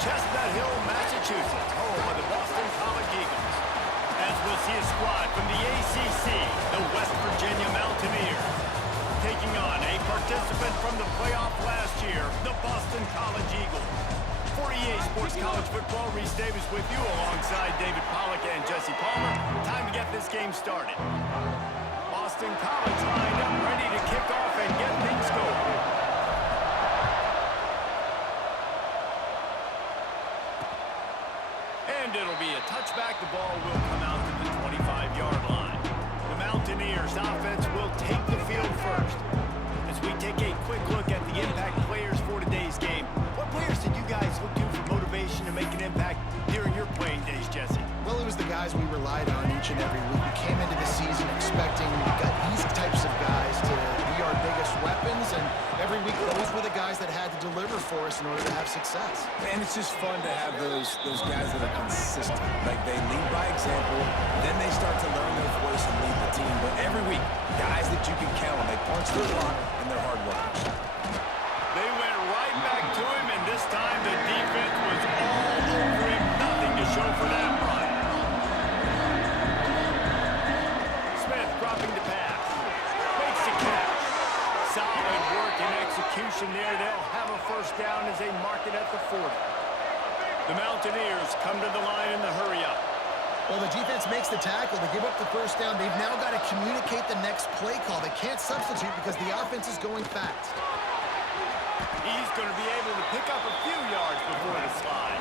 Chestnut Hill, Massachusetts, home of the Boston College Eagles. As we'll see a squad from the ACC, the West Virginia Mountaineers, taking on a participant from the playoff last year, the Boston College Eagles. For EA Sports College Football, Reese Davis with you alongside David Pollack and Jesse Palmer. Time to get this game started. Boston College lined up, ready to kick off and get things going. And it'll be a touchback. The ball will come out to the 25-yard line. The Mountaineers offense will take the field first. As we take a quick look at the impact players for today's game, what players did you guys look to for motivation to make an impact during your playing days, Jesse? Well, it was the guys we relied on each and every week. We came into the season expecting we got these types of guys to be our biggest weapons, and every week those were the guys that had to deliver for us in order to have success. And it's just fun to have those guys that are consistent. Like, they lead by example, then they start to learn their voice and lead the team. But every week, guys that you can count on, they punch their luck and they're hard workers. They went right back to him, and this time the defense was all over him. Nothing to show for that run. Smith dropping the pass. Makes the catch. Solid work and execution there. They'll have a first down as they mark it at the 40. The Mountaineers come to the line in the hurry-up. Well, the defense makes the tackle. They give up the first down. They've now got to communicate the next play call. They can't substitute because the offense is going fast. He's going to be able to pick up a few yards before the slide.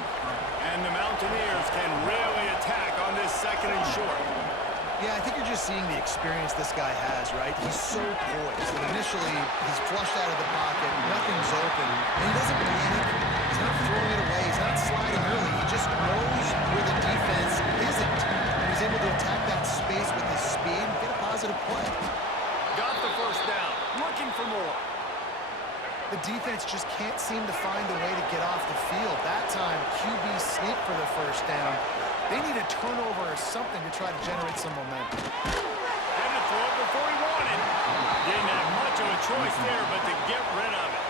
And the Mountaineers can really attack on this second and short. Yeah, I think you're just seeing the experience this guy has, right? He's so poised. And initially, he's flushed out of the pocket. Nothing's open. And he doesn't panic. He's not throwing it away. He's not sliding early. He just knows where the defense isn't. And he's able to attack that space with his speed and get a positive play. Got the first down. Looking for more. The defense just can't seem to find a way to get off the field. That time, QB sneak for the first down. They need a turnover or something to try to generate some momentum. Had to throw it before he wanted. Didn't have much of a choice there, but to get rid of it.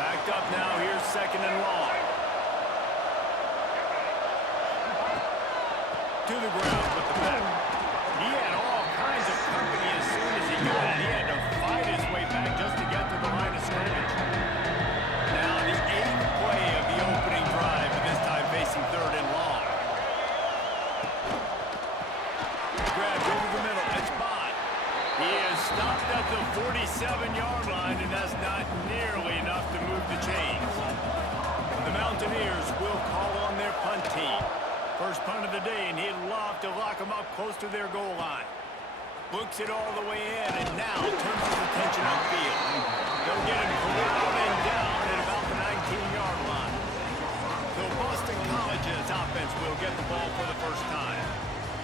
Backed up now, here's second and long. To the ground with the back. He had all kinds of company as soon as he got it. He had to fight his way back just to get to the line of scrimmage. Now the 8th play of the opening drive, and this time facing third and long. Grabbed over the middle, it's Bond. He is stopped at the 47-yard line, and that's not nearly enough to move the chains. The Mountaineers will call on their punt team. First punt of the day, and he'd love to lock them up close to their goal line. Books it all the way in, and now turns his attention upfield. They'll get him corralled and down at about the 19-yard line. So Boston College's offense will get the ball for the first time.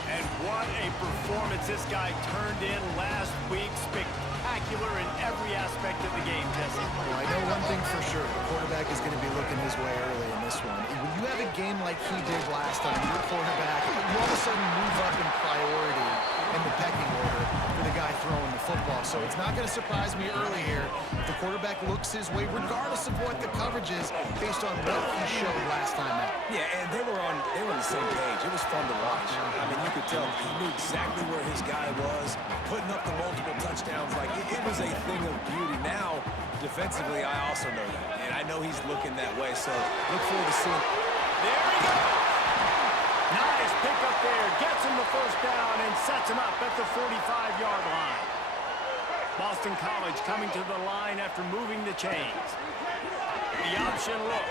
And what a performance this guy turned in last week. Spectacular in every aspect of the game, Jesse. Well, I know one thing for sure. The quarterback is going to be looking his way early in this one. When you have a game like he did last time, your quarterback, you all of a sudden move up in priority in the pecking order for the guy throwing the football. So it's not going to surprise me early here if the quarterback looks his way, regardless of what the coverage is, based on what he showed last time out. Yeah, and they were on the same page. It was fun to watch. I mean, you could tell he knew exactly where his guy was, putting up the multiple touchdowns. Like, it was a thing of beauty. Now, defensively, I also know that. And I know he's looking that way, so look forward to seeing. There he goes. Nice pick up there. Gets him the first down and sets him up at the 45-yard line. Boston College coming to the line after moving the chains. The option look.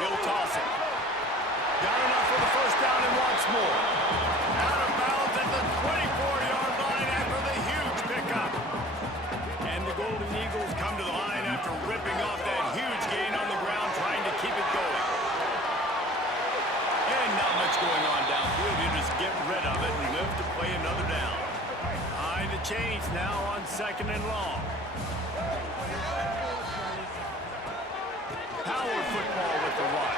He'll toss it. Got enough for the first down and wants more. Out of bounds at the 24-yard line after the huge pickup. And the Golden Eagles come to the line after ripping off that huge gain on the ground, trying to keep it going. And not much going on downfield. You just get rid of it and live to play another down. High the chains now on second and long. Power football with the run.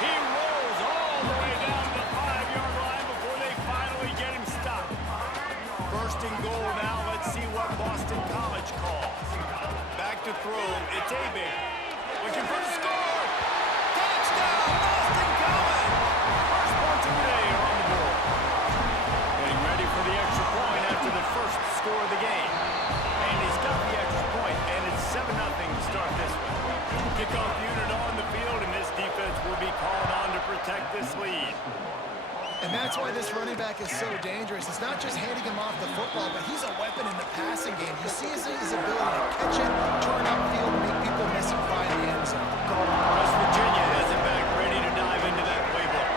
He rolls all the way down to the 5-yard line before they finally get him stopped. First and goal now. Let's see what Boston College calls. Back to throw. It's Abear. Looking for the score. Boston coming! First points of the day are on the board. Getting ready for the extra point after the first score of the game. And he's got the extra point, and it's 7-0 to start this one. Kickoff unit on the field, and this defense will be called on to protect this lead. And that's why this running back is so dangerous. It's not just handing him off the football, but he's a weapon in the passing game. You see his ability to catch it, turn upfield, make people miss and find the end zone. West Virginia has it back ready to dive into that playbook.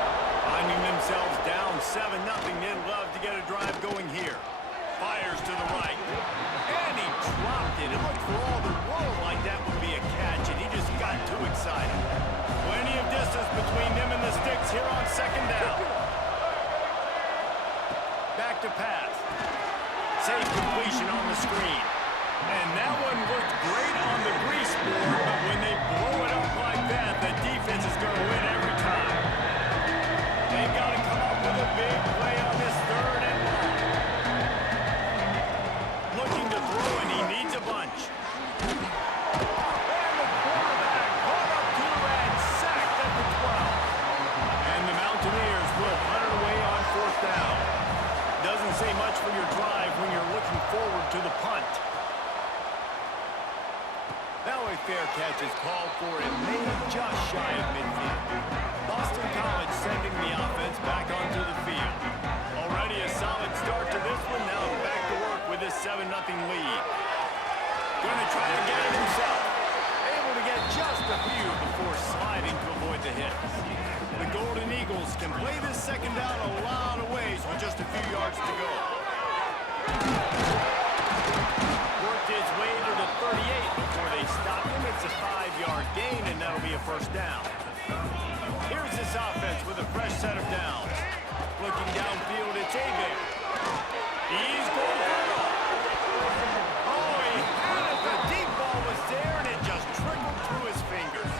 Finding themselves down 7-0, they'd love to get a drive going here. Fires to the right. And he dropped it. It looked for all the world like that would be a catch, and he just got too excited. Plenty of distance between them and the sticks here on second down. Back to pass. Safe completion on the screen. And that one worked great on the grease board, but when they blow it up like that, the defense is going to win every time. They've got to come up with a big play on this 3rd and long. Looking to throw, and he needs a bunch. And the quarterback caught up to and sacked at the 12. And the Mountaineers will punt it away on 4th down. Doesn't say much for your drive when you're looking forward to the punt. Now a fair catch is called for and made just shy of midfield. Boston College sending the offense back onto the field. Already a solid start to this one. Now back to work with this 7-0 lead. Going to try to get it himself. Able to get just a few before sliding to avoid the hits. The Golden Eagles can play this second down a lot of ways with just a few yards to go. Worked his way to the 38 before they stopped him. It's a 5-yard gain, and that'll be a first down. Here's this offense with a fresh set of downs. Looking downfield, it's Abear. He's going for it all. Oh, he had it. The deep ball was there, and it just trickled through his fingers.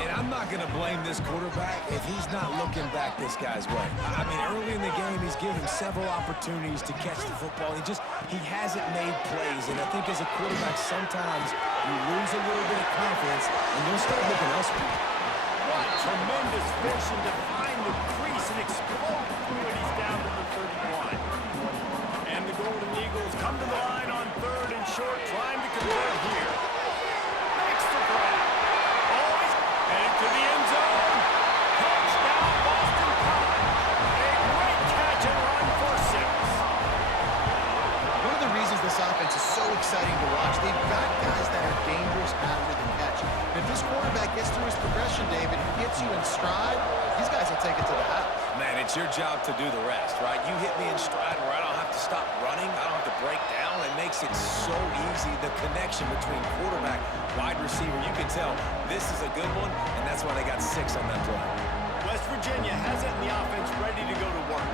And I'm not going to blame this quarterback if he's not looking back this guy's way. I mean, early in the game, he's given several opportunities to catch the football. He hasn't made plays. And I think as a quarterback, sometimes you lose a little bit of confidence, and you'll start looking elsewhere. What tremendous vision to find the crease and explode through it. He's down to the 31. And the Golden Eagles come to the line on 3rd and short, trying to convert here. Makes the grab. Headed to the end zone. Touchdown, Boston College. A great catch and run for 6. One of the reasons this offense is so exciting to watch, they've got guys that are dangerous after the catch. And if this quarterback gets through his progression, David, hits you in stride, these guys will take it to the house. Man, it's your job to do the rest, right? You hit me in stride where I don't have to stop running. I don't have to break down. It makes it so easy. The connection between quarterback, wide receiver, you can tell this is a good one, and that's why they got 6 on that play. West Virginia has it in the offense ready to go to work.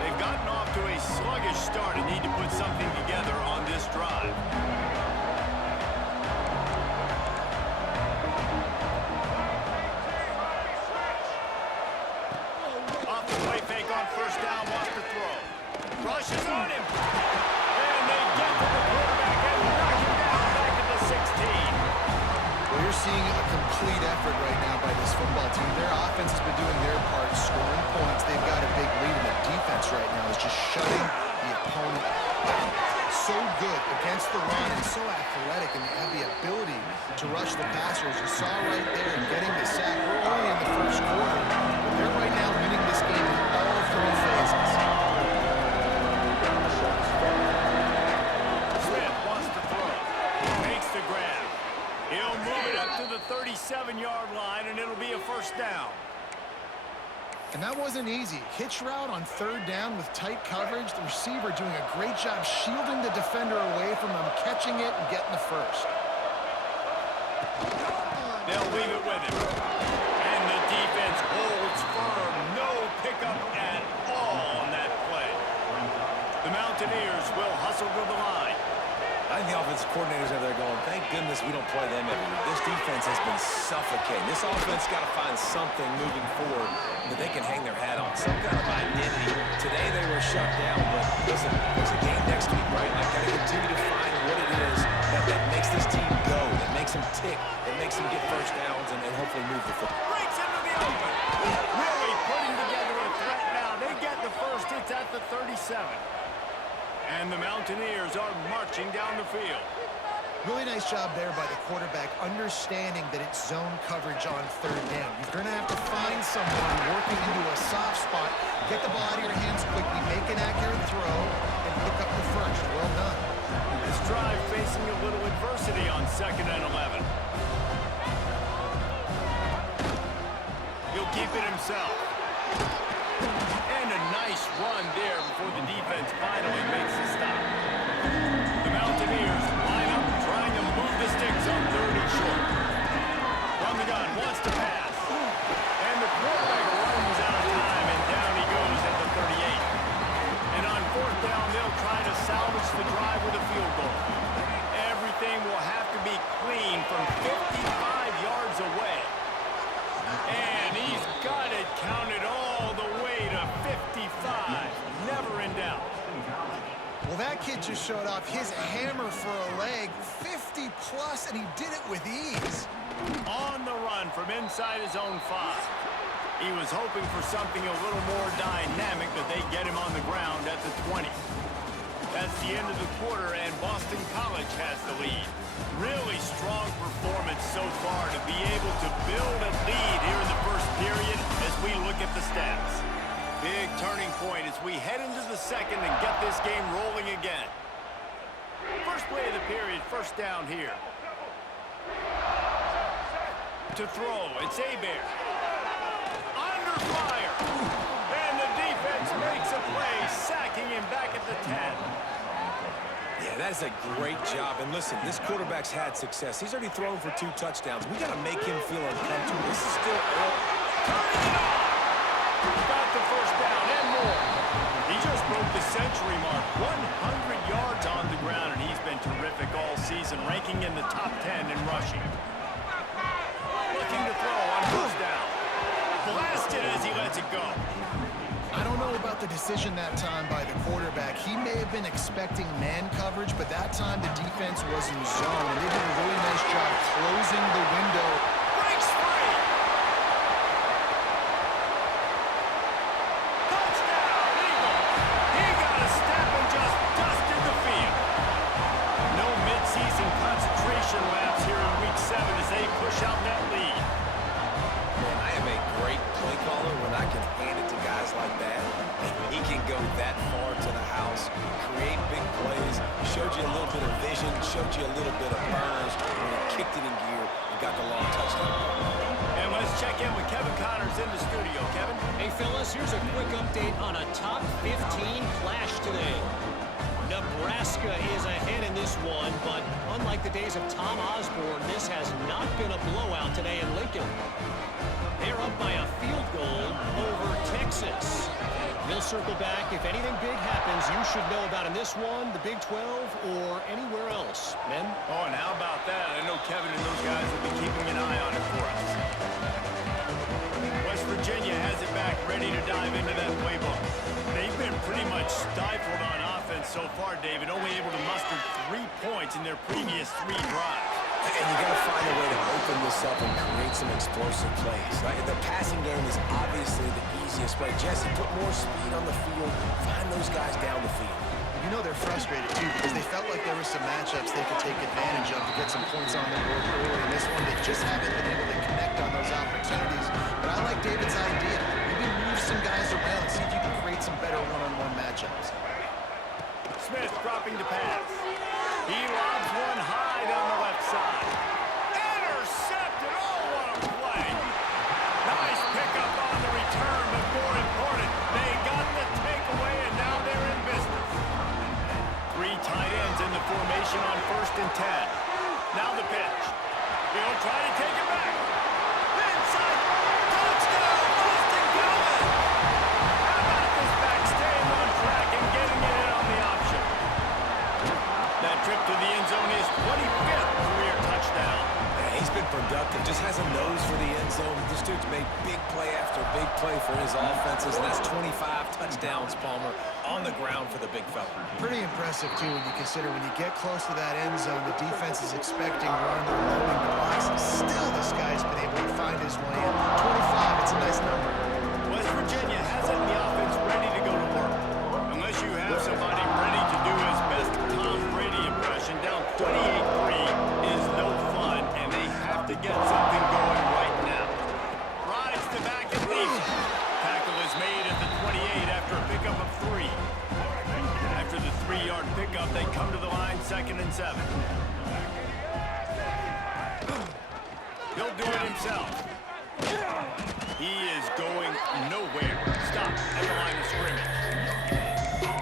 They've gotten off to a sluggish start and need to put something together on this drive. Off the play fake on 1st down, wants to throw. Rushes on him. And they get to the quarterback and knock him down back at the 16. Well, you're seeing a complete effort right now by this football team. Their offense has been doing their part, scoring points. They've got a big lead, and the defense right now is just shutting the opponent down. So good against the run and so athletic, and they have the ability to rush the passer, as you saw right there, and getting the sack. We're only in the first quarter, but they're right now winning this game in all 3 phases. Smith wants to throw. Makes the grab. He'll move it up to the 37-yard line, and it'll be a first down. And that wasn't easy. Hitch route on 3rd down with tight coverage. The receiver doing a great job shielding the defender away from him, catching it and getting the first. They'll leave it with him. And the defense holds firm. No pickup at all on that play. The Mountaineers will hustle to the line. I think the offensive coordinators are there going, thank goodness we don't play them every week. This defense has been suffocating. This offense got to find something moving forward that they can hang their hat on, some kind of identity. Today they were shut down, but listen, there's a game next week, right? I've got to continue to find what it is that makes this team go, that makes them tick, that makes them get first downs and hopefully move the football. Breaks into the open. Really putting together a threat now. They get the first. It's at the 37. And the Mountaineers are marching down the field. Really nice job there by the quarterback, understanding that it's zone coverage on third down. You're going to have to find someone working into a soft spot, get the ball out of your hands quickly, make an accurate throw, and pick up the first. Well done. This drive facing a little adversity on 2nd and 11. He'll keep it himself. And a nice run there before the defense finally makes the stop. The Mountaineers line up, trying to move the sticks on 3rd and short. From the gun, wants to pass. And the quarterback runs out of time, and down he goes at the 38. And on 4th down, they'll try to salvage the drive with a field goal. Everything will have to be clean from 55 yards away. And he's got it counted all the way to 55. Never in doubt. Well, that kid just showed off his hammer for a leg, 50 plus, and he did it with ease. On the run from inside his own 5. He was hoping for something a little more dynamic, but they get him on the ground at the 20. That's the end of the quarter, and Boston College has the lead. Really strong performance so far to be able to build a lead here in the first period as we look at the stats. Big turning point as we head into the second and get this game rolling again. First play of the period, first down here. To throw, it's Hebert. Under fire. And the defense makes a play, sacking him back at the 10. Yeah, that is a great job. And listen, this quarterback's had success. He's already thrown for 2 touchdowns. We got to make him feel uncomfortable. This is still early. Turning it on. Got the first down and more. He just broke the century mark. 100 yards on the ground, and he's been terrific all season, ranking in the top 10 in rushing. Looking to throw on first down. Blasted as he lets it go. I don't know about the decision that time by the quarterback. He may have been expecting man coverage, but that time the defense was in zone, and they did a really nice job closing the window. Breaks free. Touchdown, Eagles. He got a step and just dusted the field. No midseason concentration laps here in Week 7 as they push out that lead. Man, I am a great play caller when I can hand it to guys like that. He can go that far to the house, create big plays, showed you a little bit of vision, showed you a little bit of burns when he kicked it in gear and got the long touchdown. And let's check in with Kevin Connors in the studio. Kevin? Hey, fellas, here's a quick update on a top 15 clash today. Nebraska is ahead in this one, but unlike the days of Tom Osborne, this has not been a blowout today in Lincoln. They're up by a field goal over Texas. We'll circle back. If anything big happens, you should know about in this one, the Big 12, or anywhere else. Men? Oh, and how about that? I know Kevin and those guys will be keeping an eye on it for us. West Virginia has it back, ready to dive into that playbook. They've been pretty much stifled on offense so far, David, only able to muster 3 points in their previous 3 drives. And you got to find a way to open this up and create some explosive plays. Right? The passing game is obviously the easiest way. Jesse, put more speed on the field. Find those guys down the field. You know they're frustrated, too, because they felt like there were some matchups they could take advantage of to get some points on the board early. In this one, they just haven't been able to connect on those opportunities. But I like David's idea. Maybe move some guys around and see if you can create some better one-on-one matchups. Smith dropping to pass. He lobs one high down the left side. Intercepted! Oh, what a play! Nice pickup on the return, but more important, they got the takeaway, and now they're in business. 3 tight ends in the formation on 1st and 10. Now the pitch. He'll try to take it back. Inside. Touchdown, Boston College! How about this back staying on track and getting it in on the option? That trip to the end zone is 25th career touchdown. Yeah, he's been productive, just has a nose for the end zone. This dude's made big play after big play for his offenses, and that's 25 touchdowns, Palmer. on the ground for the big fella. Pretty impressive, too, when you consider when you get close to that end zone, the defense is expecting run, they're loading the box. Still, this guy's been able to find his way in. 25, it's a nice number. West Virginia hasn't the offense ready to go to work. Unless you have somebody ready to do his best Tom Brady impression, down 28-3 is no fun, and they have to get something going right now. Rides to back and leaves. Tackle is made at the 28 after a pickup of 3. After the 3-yard pickup, they come to the line, 2nd and 7. He'll do it himself. He is going nowhere. Stop at the line of scrimmage.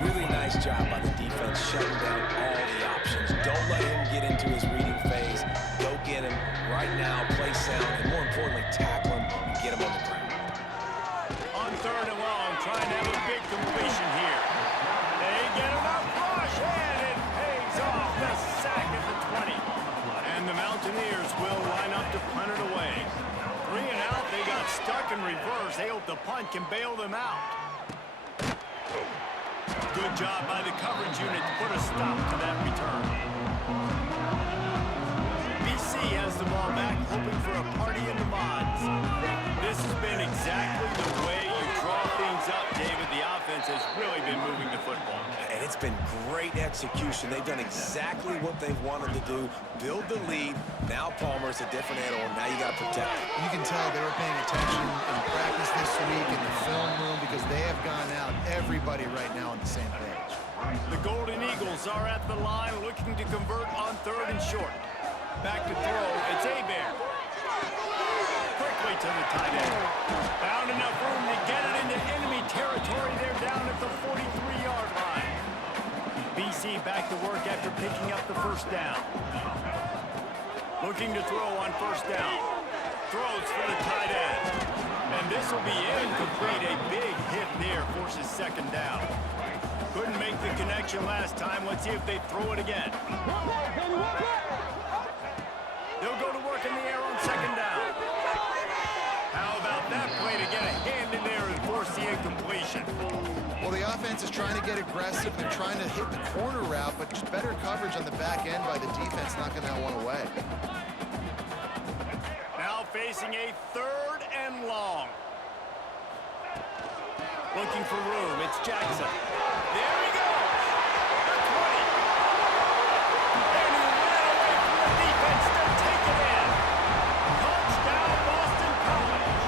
Really nice job by the defense shutting down all the options. Don't let him get into his reading phase. Go get him right now, play sound, and more importantly, tackle him and get him on the ground. On 3rd and long, trying to have a big completion here. They get enough rush, and it pays off. The sack at the 20. And the Mountaineers will line up to punt it away. 3 and out, they got stuck in reverse. They hope the punt can bail them out. Good job by the coverage unit to put a stop to that return. BC has the ball back, hoping for a party in the mods. This has been exactly the way you draw things up, David. The offense has really been moving the football. And it's been great execution. They've done exactly what they've wanted to do. Build the lead. Now Palmer's a different animal. Now you got to protect it. You can tell they were paying attention in practice this week in the film room because they have gone out, everybody right now on the same page. The Golden Eagles are at the line looking to convert on 3rd and short. Back to throw. It's Hebert. Quickly to the tight end. Found enough room to get it into enemy territory. They're down at the 43-yard line. BC back to work after picking up the 1st down. Looking to throw on 1st down. Throws for the tight end. And this will be incomplete. A big hit there forces 2nd down. Couldn't make the connection last time. Let's see if they throw it again. They'll go to work in the air on 2nd down. How about that play to get a hand in there and force the incompletion? Well, the offense is trying to get aggressive. They're trying to hit the corner route, but just better coverage on the back end by the defense knocking that one away. Now facing a 3rd and long. Looking for room. It's Jackson. There he goes. The 20. And he ran away from the defense to take it in. Touchdown, Boston College.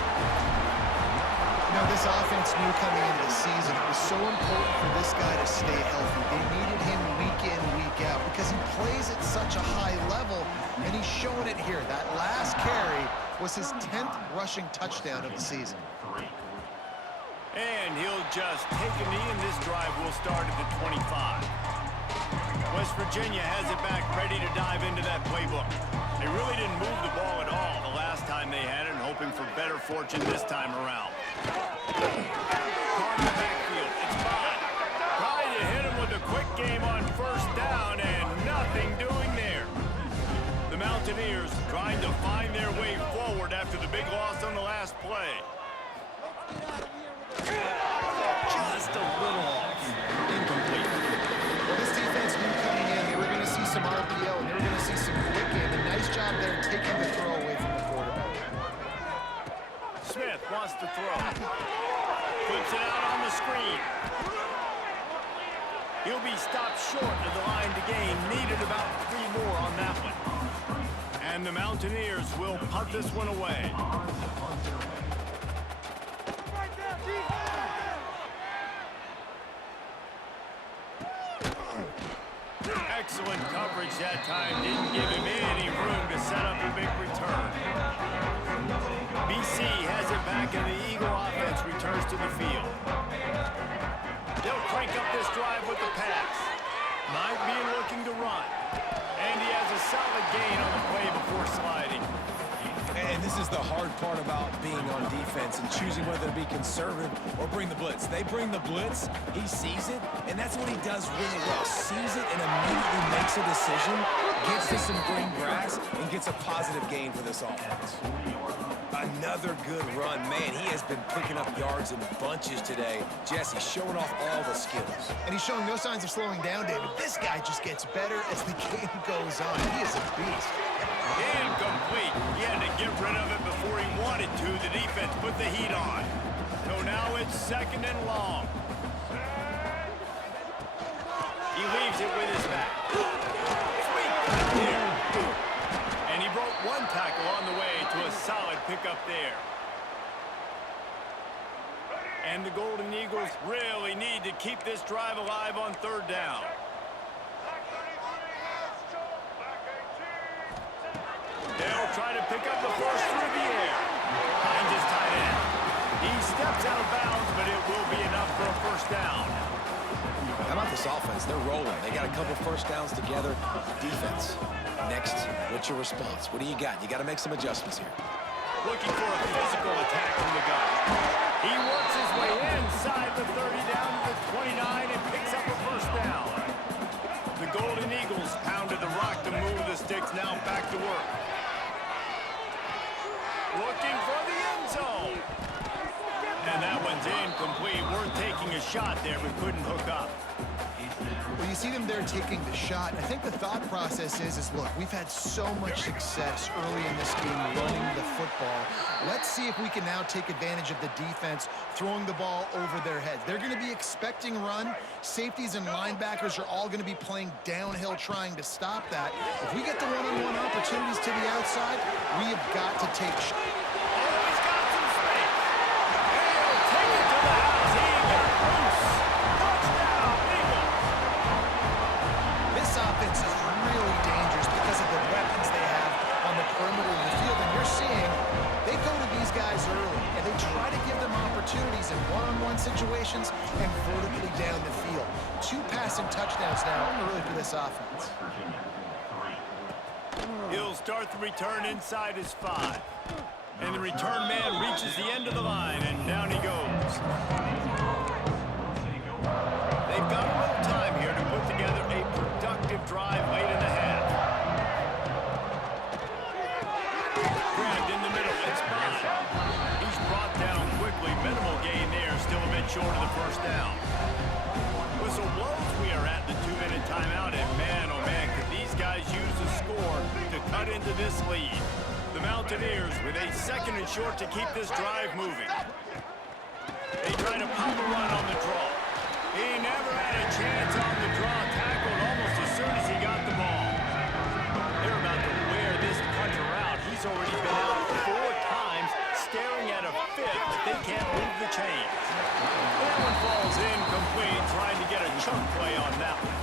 You know, this offense knew coming into the season it was so important for this guy to stay healthy. They needed him week in, week out because he plays at such a high level, and he's showing it here. That last carry was his 10th rushing touchdown of the season. And he'll just take a knee, and this drive will start at the 25. West Virginia has it back, ready to dive into that playbook. They really didn't move the ball at all the last time they had it, and hoping for better fortune this time around. Card in the backfield, it's Bond. Trying to hit him with a quick game on 1st down, and nothing doing there. The Mountaineers trying to find their way forward after the big loss on the last play. Just a little off. Incomplete. Well, this defense knew coming in they were going to see some RPO and they were going to see some quick game. A nice job there taking the throw away from the quarterback. Smith wants to throw. Flips it out on the screen. He'll be stopped short of the line to gain. Needed about 3 more on that one. And the Mountaineers will punt this one away. Excellent coverage that time. Didn't give him any room to set up a big return. BC has it back, and the Eagle offense returns to the field. They'll crank up this drive with the pass. Might be looking to run. And he has a solid gain on the play before sliding. And this is the hard part about being on defense and choosing whether to be conservative or bring the blitz. They bring the blitz, he sees it, and that's what he does really well. Sees it and immediately makes a decision, gets to some green grass, and gets a positive gain for this offense. Another good run. Man, he has been picking up yards in bunches today. Jesse showing off all the skills. And he's showing no signs of slowing down, David. This guy just gets better as the game goes on. He is a beast. Incomplete. He had to get rid of it before he wanted to. The defense put the heat on. So now it's 2nd and long. He leaves it with his back. Sweet cut there. And he broke one tackle on the way to a solid pickup there. And the Golden Eagles really need to keep this drive alive on 3rd down. They'll try to pick up the first through the air. Behind his tight end. He steps out of bounds, but it will be enough for a 1st down. How about this offense? They're rolling. They got a couple 1st downs together. Defense. Next, what's your response? What do you got? You got to make some adjustments here. Looking for a physical attack from the gun. He works his way inside the 30 down to the 29 and picks up a 1st down. The Golden Eagles pounded the rock to move the sticks, now back to work. Looking for the end zone. And that one's incomplete. We're taking a shot there, but couldn't hook up. Well, you see them there taking the shot. I think the thought process is look, we've had so much success early in this game running the football. Let's see if we can now take advantage of the defense throwing the ball over their heads. They're going to be expecting run. Safeties and linebackers are all going to be playing downhill trying to stop that. If we get the one-on-one opportunities to the outside, we have got to take shots. Offense is really dangerous because of the weapons they have on the perimeter of the field. And you're seeing they go to these guys early, and they try to give them opportunities in one-on-one situations and vertically down the field. 2 passing touchdowns now early for this offense. He'll start the return inside his 5. And the return man reaches the end of the line, and down he goes. They've got a little time here to put together a productive drive late in the half. Grabbed in the middle, it's fine. He's brought down quickly. Minimal gain there, still a bit short of the 1st down. Whistle blows, we are at the 2-minute timeout, and man, oh man, could these guys use the score to cut into this lead. The Mountaineers with a 2nd and short to keep this drive moving. They try to pop a run on the draw. He never had a chance on the draw, tackled almost as soon as he got the ball. They're about to wear this punter out. He's already been out 4 times, staring at a 5th, but they can't move the chains. That one falls incomplete, trying to get a chunk play on that one.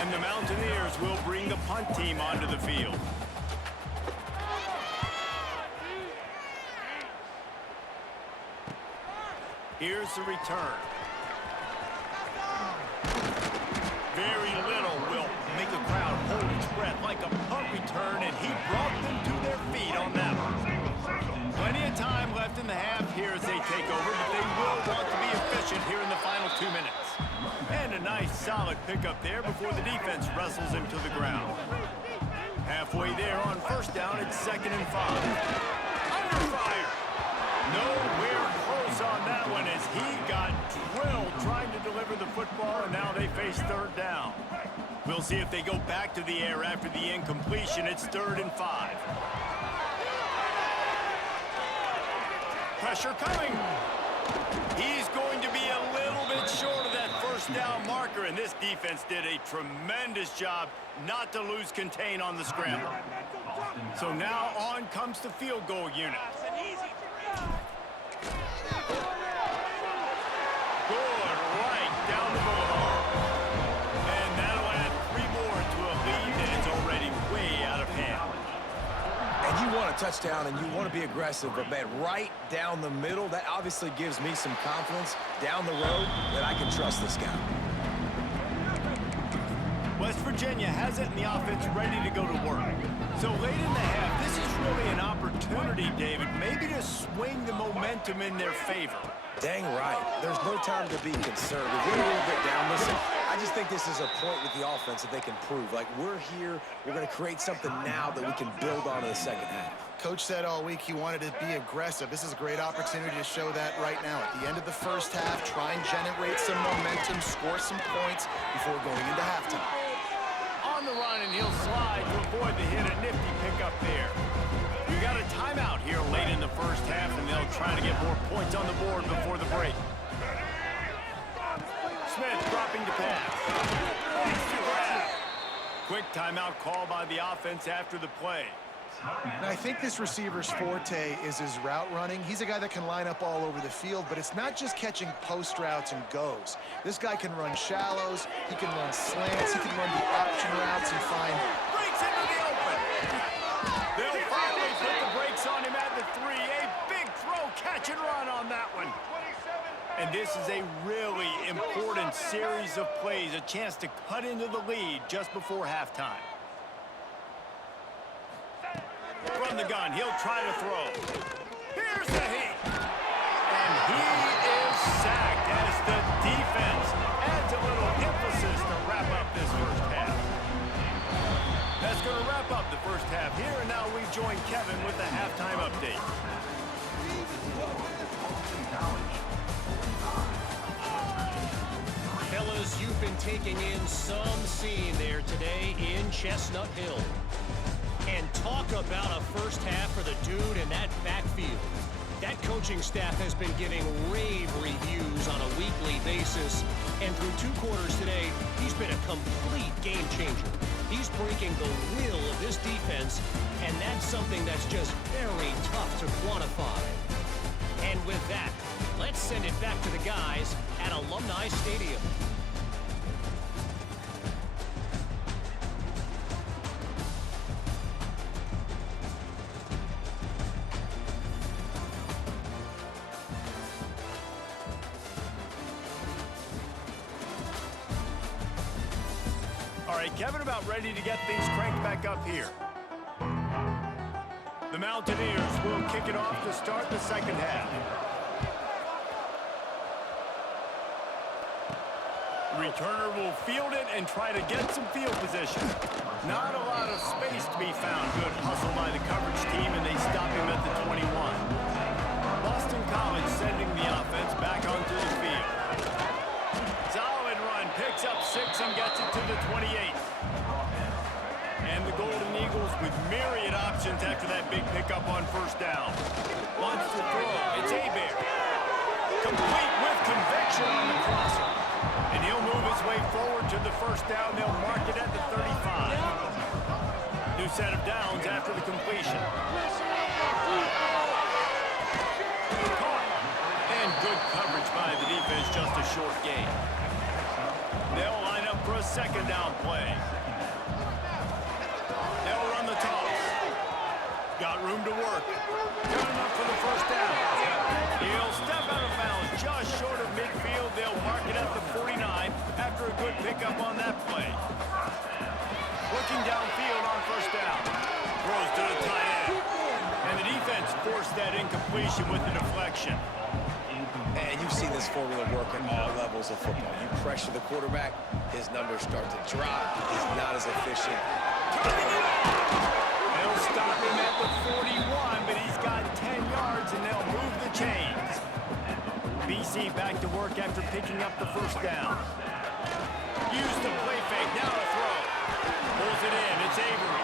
And the Mountaineers will bring the punt team onto the field. Here's the return. Very little will make a crowd hold its breath like a punt return, and he brought them to their feet on that one. Plenty of time left in the half here as they take over, but they will want to be efficient here in the final 2 minutes. And a nice solid pickup there before the defense wrestles him to the ground. Halfway there on 1st down, it's 2nd and 5. Under fire. Nowhere close on that one as he got drilled trying to deliver the football, and now they face 3rd down. We'll see if they go back to the air after the incompletion. It's 3rd and 5. Pressure coming. He's going to be a little bit short of that 1st down marker, and this defense did a tremendous job not to lose contain on the scramble. So now on comes the field goal unit. Good, right down the board. And that'll add 3 more to a lead that is already way out of hand. And you want a touchdown and you want to be aggressive, but man, right down the middle, that obviously gives me some confidence down the road that I can trust this guy. West Virginia has it in the offense ready to go to work. So late in the half, this is really an opportunity, David, maybe to swing the momentum in their favor. Dang right. There's no time to be conservative. We're a little bit down. Listen, I just think this is a point with the offense that they can prove. Like, we're here, we're going to create something now that we can build on in the 2nd half. Coach said all week he wanted to be aggressive. This is a great opportunity to show that right now. At the end of the first half, try and generate some momentum, score some points before going into halftime. On the run, and he'll slide to avoid the hit. A nifty pickup there. We got a timeout here late in the first half, and they'll try to get more points on the board before the break. Smith dropping to pass. Extra grab. Quick timeout call by the offense after the play. And I think this receiver's forte is his route running. He's a guy that can line up all over the field, but it's not just catching post routes and goes. This guy can run shallows, he can run slants, he can run the option routes and find... Breaks into the open. They'll finally put the brakes on him at the 3. A big throw, catch and run on that one. And this is a really important series of plays, a chance to cut into the lead just before halftime. From the gun, he'll try to throw. Here's the heat. And he is sacked as the defense adds a little emphasis to wrap up this first half. That's going to wrap up the first half here, and now we join Kevin with the halftime update. Fellas, you've been taking in some scene there today in Chestnut Hill. And talk about a first half for the dude in that backfield. That coaching staff has been giving rave reviews on a weekly basis. And through 2 quarters today, he's been a complete game changer. He's breaking the will of this defense, and that's something that's just very tough to quantify. And with that, let's send it back to the guys at Alumni Stadium. All right, Kevin, about ready to get things cranked back up here. The Mountaineers will kick it off to start the second half. The returner will field it and try to get some field position. Not a lot of space to be found. Good hustle by the coverage team, and they stop him at the 21. Boston College sending the offense back onto the field. Solid run, picks up 6 and gets it to the 28. And the Golden Eagles with myriad options after that big pickup on first down. Wants to throw, it's Hebert. Complete with conviction on the crosser. And he'll move his way forward to the first down. They'll mark it at the 35. New set of downs after the completion. Caught. And good coverage by the defense, just a short gain. They'll line up for a second down play. They'll run the toss. Got room to work. Got enough for the first down. He'll step out of bounds just short of midfield. They'll mark it at the 49 after a good pickup on that play. Looking downfield on first down. Throws to the tight end. And the defense forced that incompletion with the deflection. And you've seen this formula work at all levels of football. You pressure the quarterback, his numbers start to drop. He's not as efficient. They'll stop him at the 41, but he's got 10 yards, and they'll move the chains. BC back to work after picking up the first down. Use the play fake, now a throw. Pulls it in, it's Avery.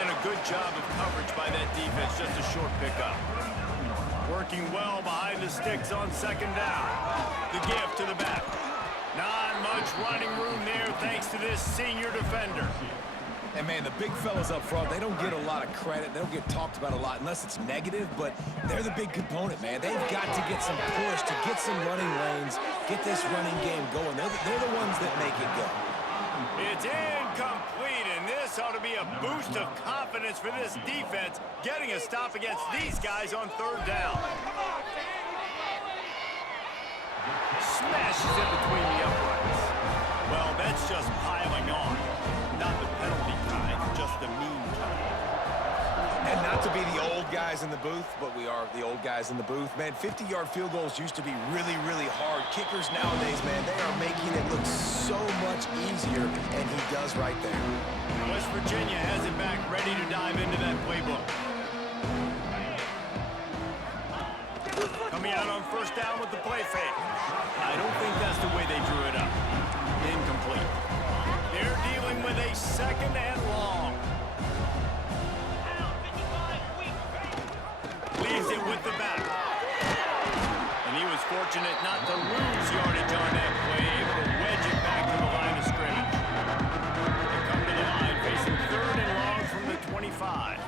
And a good job of coverage by that defense, just a short pickup. Working well behind the sticks on second down. The give to the back. Not much running room there thanks to this senior defender. And, man, the big fellas up front, they don't get a lot of credit. They don't get talked about a lot unless it's negative, but they're the big component, man. They've got to get some push, to get some running lanes, get this running game going. They're the ones that make it go. It's incomplete, and this ought to be a boost of confidence for this defense, getting a stop against these guys on third down. Smashes it between the uprights. Well, that's just piling on. Not the penalty kind, just the mean kind. And not to be the old guys in the booth, but we are the old guys in the booth. Man, 50-yard field goals used to be really, really hard. Kickers nowadays, man, they are making it look so much easier, and he does right there. West Virginia has it back, ready to dive into that playbook. Coming out on first down with the play fake. I don't think that's the way they drew it up. Incomplete. They're dealing with a second and long. Leaves it with the back. And he was fortunate not to lose yardage on that play, able to wedge it back to the line of scrimmage. They come to the line, facing third and long from the 25.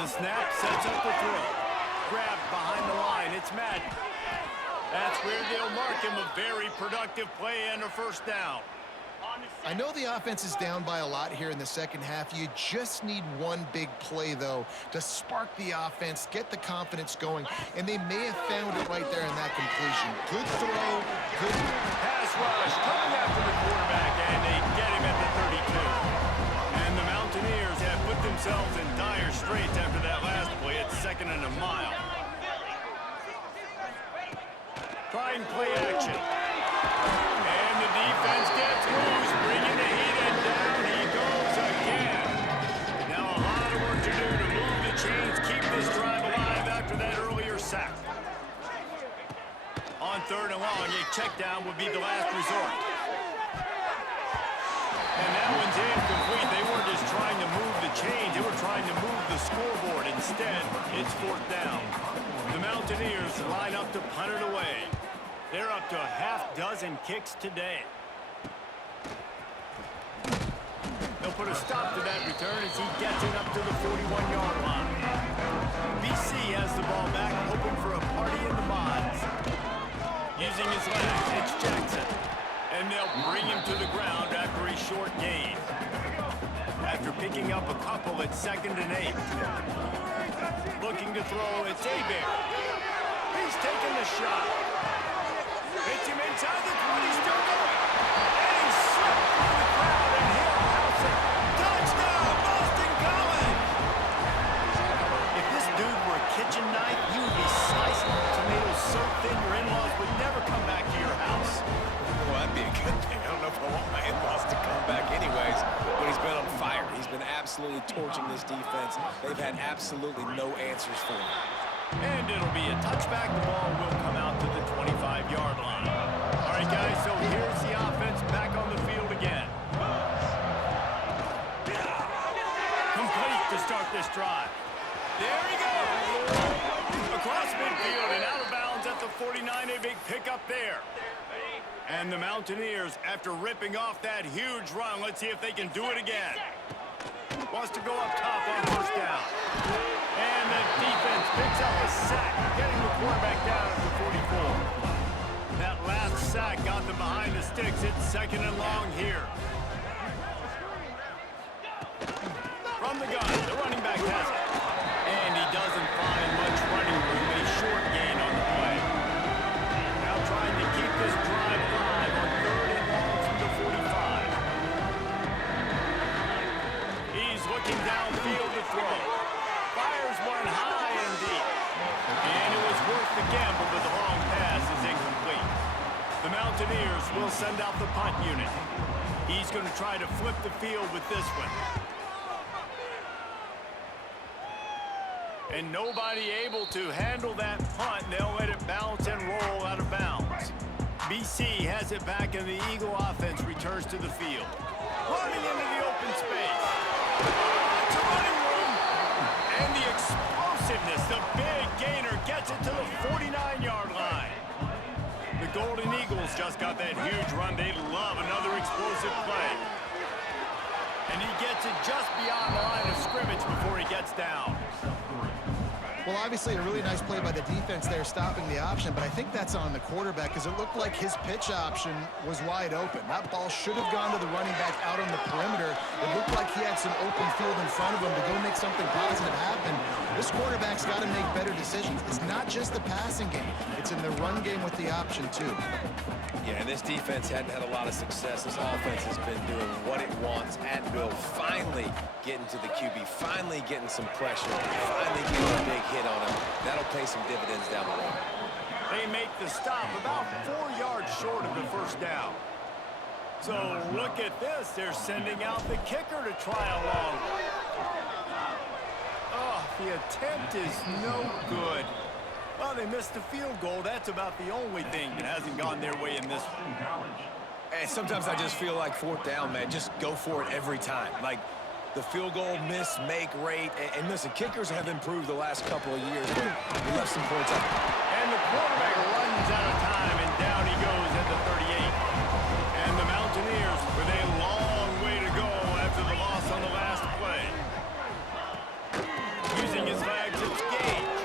The snap sets up the throw. Grabbed behind the line, it's Madden. That's where they'll mark him a very productive play and a first down. I know the offense is down by a lot here in the second half. You just need one big play, though, to spark the offense, get the confidence going, and they may have found it right there in that completion. Good throw, good pass rush coming after the quarterback, and they get him at the 32. And the Mountaineers have put themselves in dire straits after that last play. It's second and a mile. Trying play action. And the defense gets loose, bringing the heat, and down he goes again. Now a lot of work to do to move the chains, keep this drive alive after that earlier sack. On third and long, a check down would be the last resort. And that one's incomplete. They weren't just trying to move the chains, they were trying to move the scoreboard. Instead, it's fourth down. The Mountaineers line up to punt it away. They're up to a half dozen kicks today. They'll put a stop to that return as he gets it up to the 41-yard line. BC has the ball back, hoping for a party in the mods. Using his legs, it's Jackson. And they'll bring him to the ground after a short gain. After picking up a couple at 2nd and 8. Looking to throw, it's Hebert. He's taking the shot. Hits him inside the 20, still going. And he's slipped through the crowd, and he'll house it. Touchdown, Boston College! If this dude were a kitchen knife, you would be slicing tomatoes so thin your in-laws would never come back to your house. Well, that'd be a good thing. I don't know if I want my in-laws to come back anyways, but he's been on fire. He's been absolutely torching this defense. They've had absolutely no answers for him. And it'll be a touchback. The ball will come out to the 25-yard line. All right, guys, so here's the offense back on the field again. Complete to start this drive. There he goes. Across midfield and out of bounds at the 49, a big pickup there. And the Mountaineers, after ripping off that huge run, let's see if they can do it again. Wants to go up top on first down. And the defense picks up a sack, getting the quarterback down at the 44. That last sack got them behind the sticks. It's 2nd and long here. From the gun, the running back has it. And he doesn't find much running room. A short gain on the play. Now trying to keep this drive alive on 3rd and long from the 45. He's looking downfield to throw. Fires one high and deep. And it was worth the gamble, but the long pass is incomplete. The Mountaineers will send out the punt unit. He's going to try to flip the field with this one. And nobody able to handle that punt. They'll let it bounce and roll out of bounds. BC has it back, and the Eagle offense returns to the field. Running into the open space. Lots of running room. And the explosiveness, the big gainer gets it to the 49-yard line. The Golden Eagles just got that huge run. They love another explosive play. And he gets it just beyond the line of scrimmage before he gets down. Well, obviously a really nice play by the defense there, stopping the option, but I think that's on the quarterback because it looked like his pitch option was wide open. That ball should have gone to the running back out on the perimeter. It looked like he had some open field in front of him to go make something positive happen. This quarterback's got to make better decisions. It's not just the passing game. It's in the run game with the option, too. Yeah, and this defense hadn't had a lot of success. This offense has been doing what it wants at will. Finally getting to the QB, finally getting some pressure, finally getting a big hit on him. That'll pay some dividends down the road. They make the stop about 4 yards short of the first down. So look at this. They're sending out the kicker to try a long one. Oh, The attempt is no good. Well, they missed the field goal. That's about the only thing that hasn't gone their way in this one. And sometimes I just feel like fourth down, man, just go for it every time. Like the field goal miss-make rate. And listen, kickers have improved the last couple of years, but we left some points up. And the quarterback runs out of time, and down he goes at the 38. And the Mountaineers with a long way to go after the loss on the last play. Using his legs, it's Gage.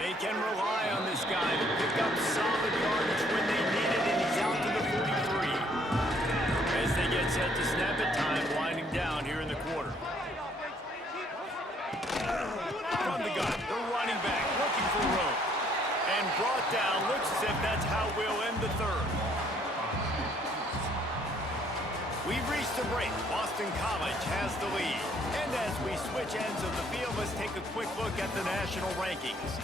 They can rely on this guy to pick up solid yardage when they need it, and he's out to the 43. As they get set to snap it, time winding down here in the quarter. From the gun, the running back looking for room. And brought down, looks as if that's how we'll end the third. We've reached the break. Boston College has the lead. And as we switch ends of the field, let's take a quick look at the national rankings.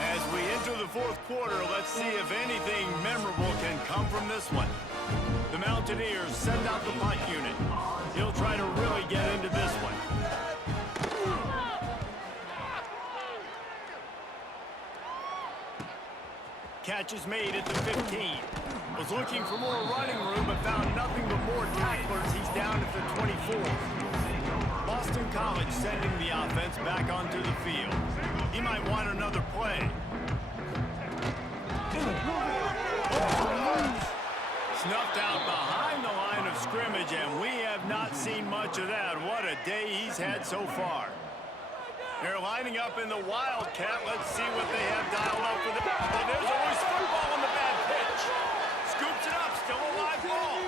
As we enter the fourth quarter, let's see if anything memorable can come from this one. The Mountaineers send out the punt unit. He'll try to really get into this one. Catch is made at the 15. Was looking for more running room, but found nothing but more tacklers. He's down at the 24. Boston College sending the offense back onto the field. He might want another play. Snuffed out behind the line of scrimmage, and we have not seen much of that. What a day he's had so far. They're lining up in the Wildcat. Let's see what they have dialed up for the... Oh, there's always football on the bad pitch. Scoops it up, still a live ball.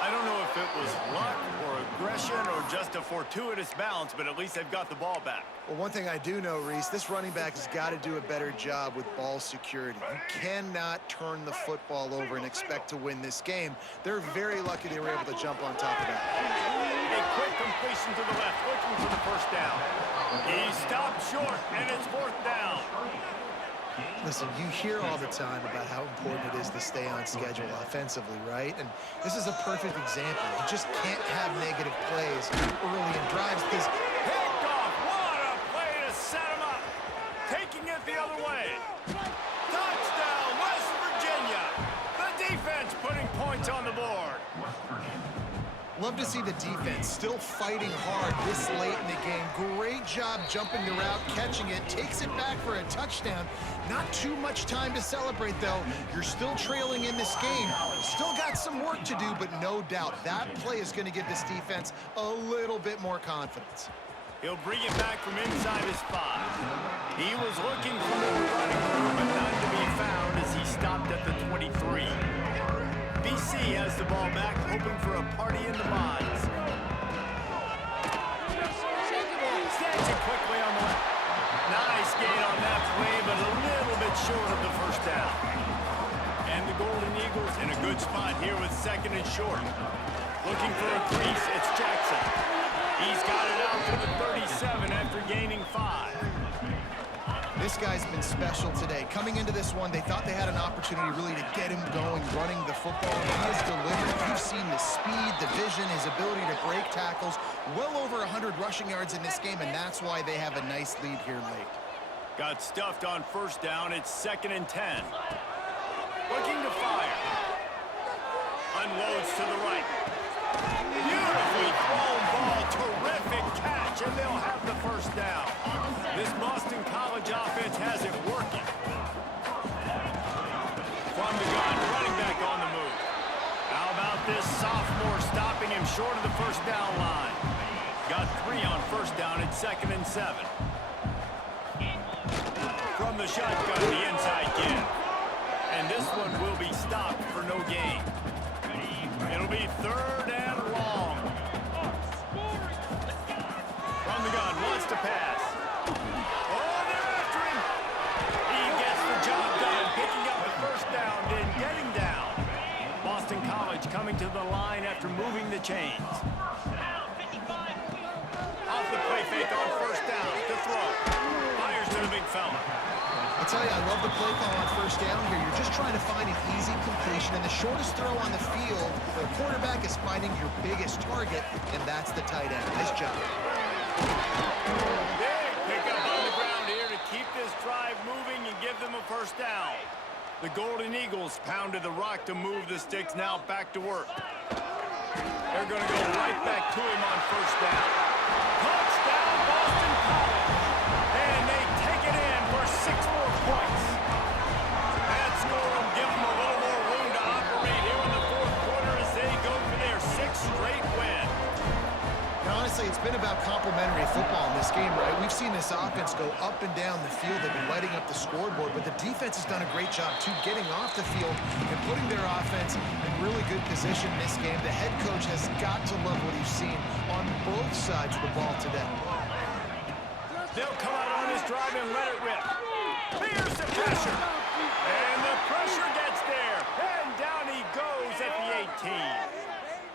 I don't know if it was luck or aggression or just a fortuitous bounce, but at least they've got the ball back. Well, one thing I do know, Reese, this running back has got to do a better job with ball security. You cannot turn the football over and expect to win this game. They're very lucky they were able to jump on top of that. A quick completion to the left, looking for the first down. He stopped short, and it's fourth down. Listen, you hear all the time about how important it is to stay on schedule offensively, right? And this is a perfect example. You just can't have negative plays early in drives because... Picked off! What a play to set him up! Taking it the other way. Touchdown, West Virginia! The defense putting points on the board. Love to see the defense still fighting hard this late in the game. Great job jumping the route, catching it, takes it back for a touchdown. Not too much time to celebrate, though. You're still trailing in this game. Still got some work to do, but no doubt that play is going to give this defense a little bit more confidence. He'll bring it back from inside his 5. He was looking for more running room, but none to be found as he stopped at the 23. BC has the ball back, hoping for a party in the mods. Stands it quickly on the left. Nice gain on that play, but a little bit short of the first down. And the Golden Eagles in a good spot here with second and short. Looking for a crease, it's Jackson. He's got it out to the 37 after gaining 5. This guy's been special today. Coming into this one, they thought they had an opportunity really to get him going, running the football. He has delivered. You've seen the speed, the vision, his ability to break tackles. Well over 100 rushing yards in this game, and that's why they have a nice lead here late. Got stuffed on first down. It's 2nd and 10. Looking to fire. Unloads to the right. Beautifully thrown ball. Terrific catch, and they'll have the first down. This Boston College offense has it working. From the gun, running back on the move. How about this sophomore stopping him short of the first down line? Got 3 on first down at 2nd and 7. From the shotgun, the inside give. And this one will be stopped for no gain. It'll be 3rd and long. From the gun, wants to pass. Oh, they're after him. He gets the job done, picking up the first down, then getting down. Boston College coming to the line after moving the chains. Off the play fake on first down to throw. Fires to the big fella. I tell you, I love the play call on first down here. You're just trying to find an easy completion, and the shortest throw on the field, the quarterback is finding your biggest target, and that's the tight end. Nice job. Big pickup on the ground here to keep this drive moving and give them a first down. The Golden Eagles pounded the rock to move the sticks, now back to work. They're going to go right back to him on first down. Touchdown, Boston College. And they take it in for 6 more points. That score will give them a little more room to operate here in the fourth quarter as they go for their 6th straight win. Now, honestly, it's been about complementary football in this game, right? We've seen this offense go up and down the field. They've been lighting up the scoreboard, but the defense has done a great job, too, getting off the field and putting their offense in really good position in this game. The head coach has got to love what he's seen on both sides of the ball today. They'll come out on this drive and let it rip. Here's the pressure. And the pressure gets there. And down he goes at the 18.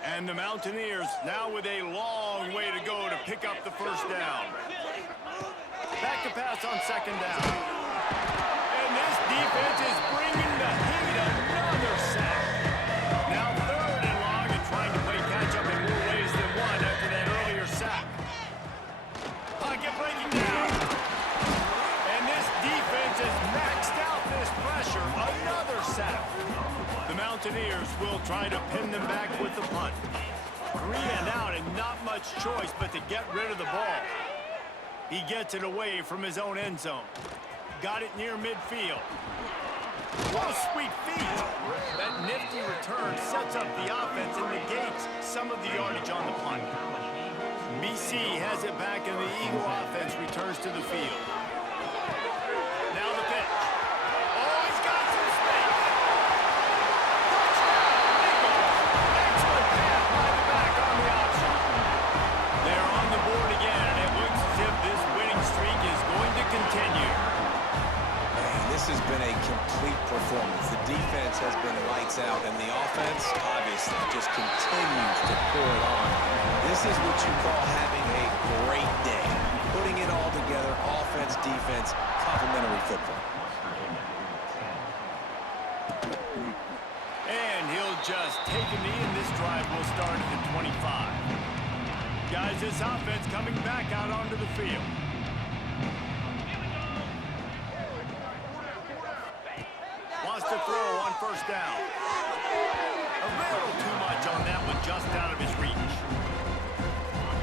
And the Mountaineers now with a long way to go to pick up the first down. Back to pass on second down. And this defense is bringing the heat. Another sack. Now 3rd and long and trying to play catch-up in more ways than one after that earlier sack. Pocket breaking down. And this defense has maxed out this pressure. Another sack. The Mountaineers will try to pin them back with the punt. 3 and out and not much choice but to get rid of the ball. He gets it away from his own end zone. Got it near midfield. What sweet feet. That nifty return sets up the offense and negates some of the yardage on the punt. BC has it back and the Eagle offense returns to the field. Now the pitch. Oh, he's got some space. Excellent pass by the back on the option. They're on the board again, and it looks as if this winning streak is going to continue. Man, this has been a complete performance. The defense has been lights out, and the offense, obviously, just continues to pour it on. This is what you call having a great day. Putting it all together, offense, defense, complementary football. And he'll just take a knee, and this drive will start at the 25. Guys, this offense coming back out onto the field. Wants to throw on first down. A little too much on that one, just out of his reach.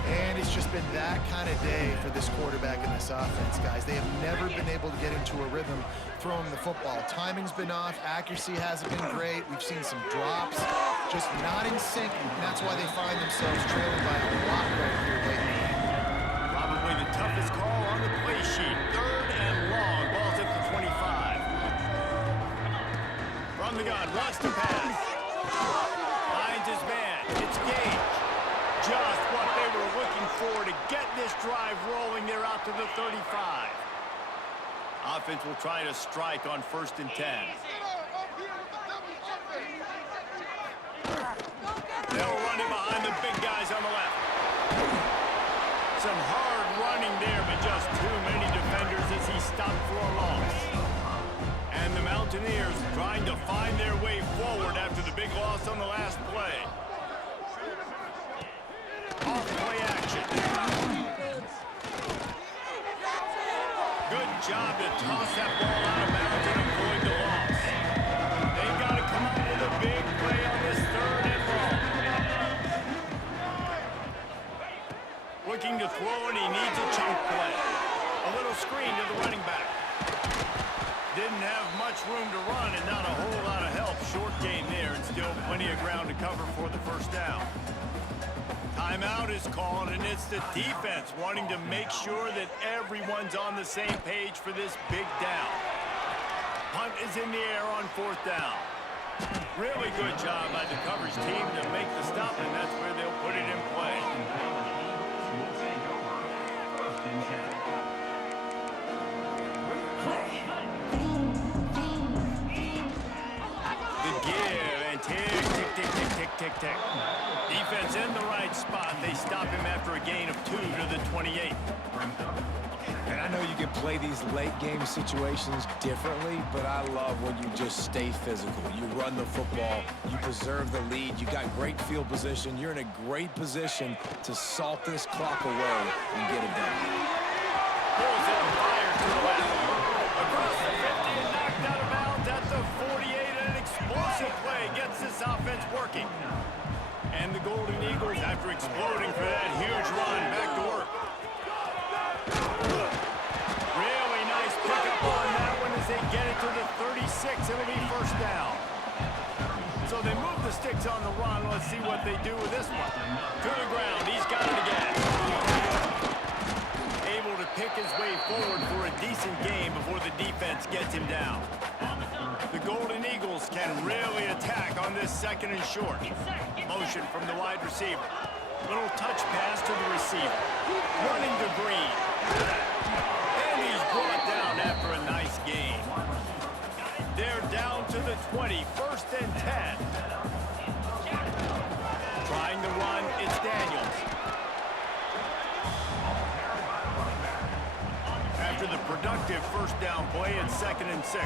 And it's just been that kind of day for this quarterback and this offense, guys. They have never been able to get into a rhythm throwing the football. Timing's been off. Accuracy hasn't been great. We've seen some drops, just not in sync. And that's why they find themselves trailing by a lot right here late in the game. Probably the toughest call on the play sheet. 3rd and long. Ball's at the 25. From the gun, wants to pass. Finds his man. It's Gage. Just what they were looking for to get this drive rolling. They're out to the 35. Offense will try to strike on 1st and 10. They'll run it behind the big guys on the left. Some hard running there, but just too many defenders as he stopped for a loss. And the Mountaineers trying to find their way forward after the big loss on the last play. Off-play action. Good job to toss that ball out of bounds and avoid the loss. They've got to come up with a big play on this 3rd and long. Looking to throw, and he needs a chunk play. A little screen to the running back. Didn't have much room to run and not a whole lot of help. Short gain there and still plenty of ground to cover for the first down. Timeout is called, and it's the defense wanting to make sure that everyone's on the same page for this big down. Punt is in the air on 4th down. Really good job by the coverage team to make the stop, and that's where they'll put it in play. The give and tick, tick, tick, tick, tick, tick, tick. Defense in the right spot. They stop him after a gain of 2 to the 28. And I know you can play these late-game situations differently, but I love when you just stay physical. You run the football, you preserve the lead, you got great field position, you're in a great position to salt this clock away and get it done. Pulls it and fires to the left. Across the 50 and knocked out of bounds at the 48. An explosive play gets this offense working. And the Golden Eagles, after exploding for that huge run, back to work. Really nice pickup on that one as they get it to the 36. It'll be first down. So they move the sticks on the run. Let's see what they do with this one. To the ground. He's got it again. Able to pick his way forward for a decent game before the defense gets him down. The Golden Eagles can really attack on this second and short. Motion from the wide receiver. Little touch pass to the receiver. Running to Green. And he's brought down after a nice gain. They're down to the 20, first and 10. Trying to run, it's Daniels. After the productive first down play, it's 2nd and 6.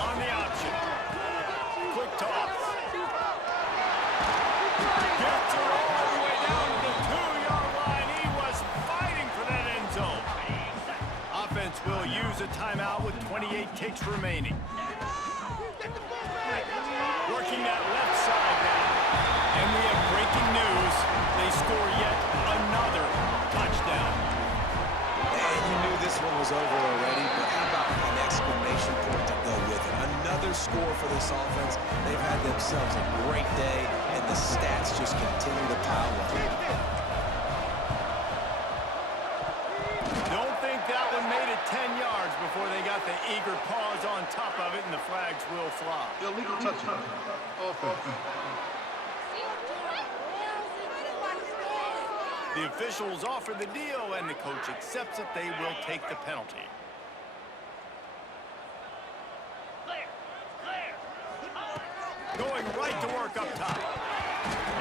On the option. Quick toss. Gets it all the way down to the 2-yard line. He was fighting for that end zone. Offense will use a timeout with 28 ticks remaining. Working that left side now. And we have breaking news. They score yet another touchdown. And you knew this one was over already, but how about an exclamation point to go with it? Another score for this offense. They've had themselves a great day, and the stats just continue to pile up. Don't think that one made it 10 yards before they got the eager paws on top of it, and the flags will fly. Illegal touchdown. Offense. The officials offer the deal, and the coach accepts it. They will take the penalty. Going right to work up top.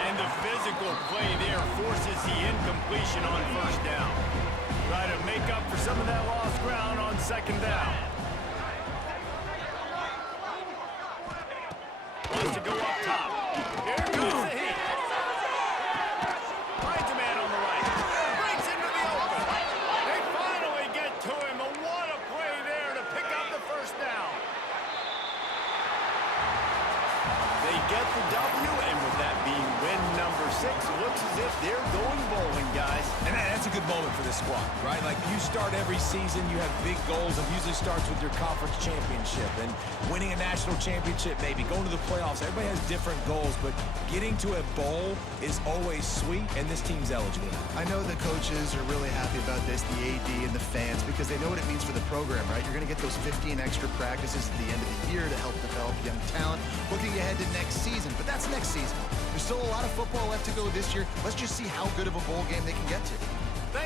And the physical play there forces the incompletion on first down. Try to make up for some of that lost ground on second down. Wants to go up top. Here comes the heat. Finds a man on the right. Breaks into the open. They finally get to him. And what a play there to pick up the first down. They get the W, and with that being win number 6, looks as if they're going bowling, guys. And that's a good moment for this squad, right? Like, you start every season, you have big goals. It usually starts with your conference championship and winning a national championship, maybe going to the playoffs. Everybody has different goals, but getting to a bowl is always sweet, and this team's eligible. I know the coaches are really happy about this, the AD and the fans, because they know what it means for the program, right? You're going to get those 15 extra practices at the end of the year to help develop young talent, looking ahead to next season. But that's next season. There's still a lot of football left to go this year. Let's just see how good of a bowl game they can get to.